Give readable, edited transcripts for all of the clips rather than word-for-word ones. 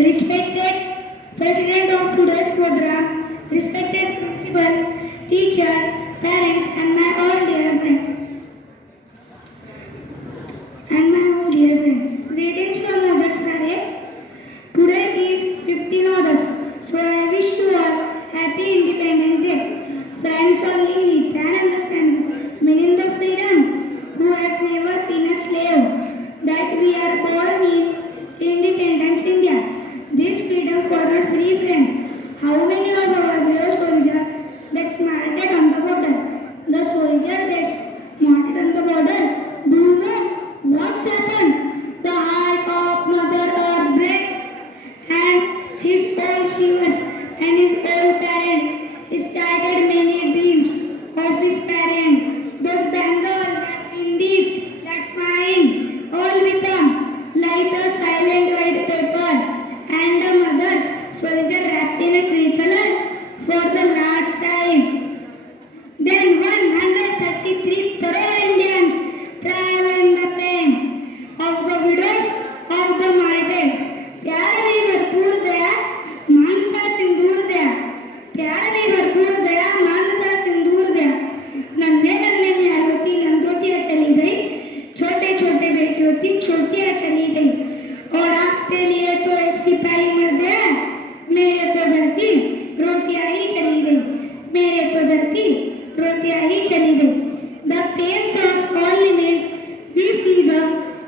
Respected President of today's program, respected principal, teacher, parents, and my all dear friends. Greetings from August Day. Today is 15 August, so I wish you all happy Independence Day. Friends, only he can understand meaning the freedom, who has never been a slave, that we are born in Independence India. This freedom for not free friends. How many of our brave soldiers that smarted on the border? The soldier that's smarted on the border. Do you know what's happened? The heart of Mother Earth breaks and his old shivers and his old parent started many dreams of his parent. Those bangles, that Indies, that smile, all become like a silent white paper. And the mother soldier wrapped in a tricolor for the last time. Then 133 thorough Indians thrive in the pain of the widows of the martyrs. प्यार भी भरपूर दया मान का सिंदूर दया, प्यार भी भरपूर दया मान का सिंदूर दया। नन्हे नन्हे निहारों लंगोटियां चली गई, छोटे छोटे बेटियों की छोटियां चली गई। और आपके लिए तो एक सिपाही मर गया, मेरे तो धरती रोटियां ही चली गई, मेरे तो धरती रोटियां ही चली गई। The pain cross all limits. We see the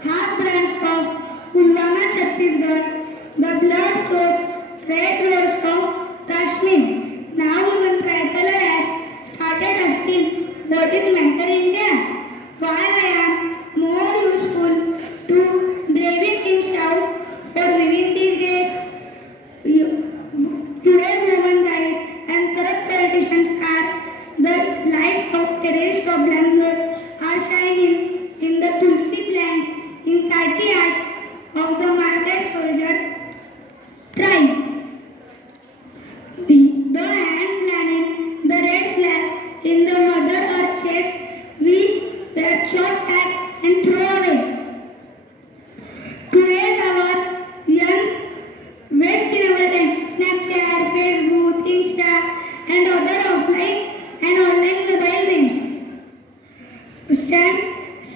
heartbreaks of Pulwama, Chhattisgarh, the blood-soaked red roads of Kashmir. Now even Tricolor has started asking, what is mental India? Why I am more useful to braving this shout or living these days. Today women right and corrupt politicians are the lights of terrorist of Bangalore are shining in the Tulsi plant in 30 yards of the martyred soldier tribe. The hand planting the red flag in the mother earth chest, we were shot at and thrown away. Today our young waste in our time, Snapchat, Facebook, Insta, and other offline and online mobile games.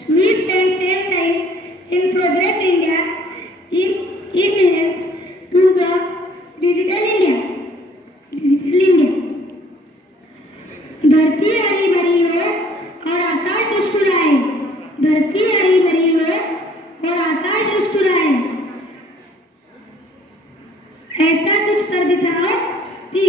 We spend same time in Progress India, in help to the Digital India. धरती हरी भरी हो और आकाश मुस्कुराए, धरती हरी भरी हो और आकाश मुस्कुराए। ऐसा कुछ कर दिखाओ कि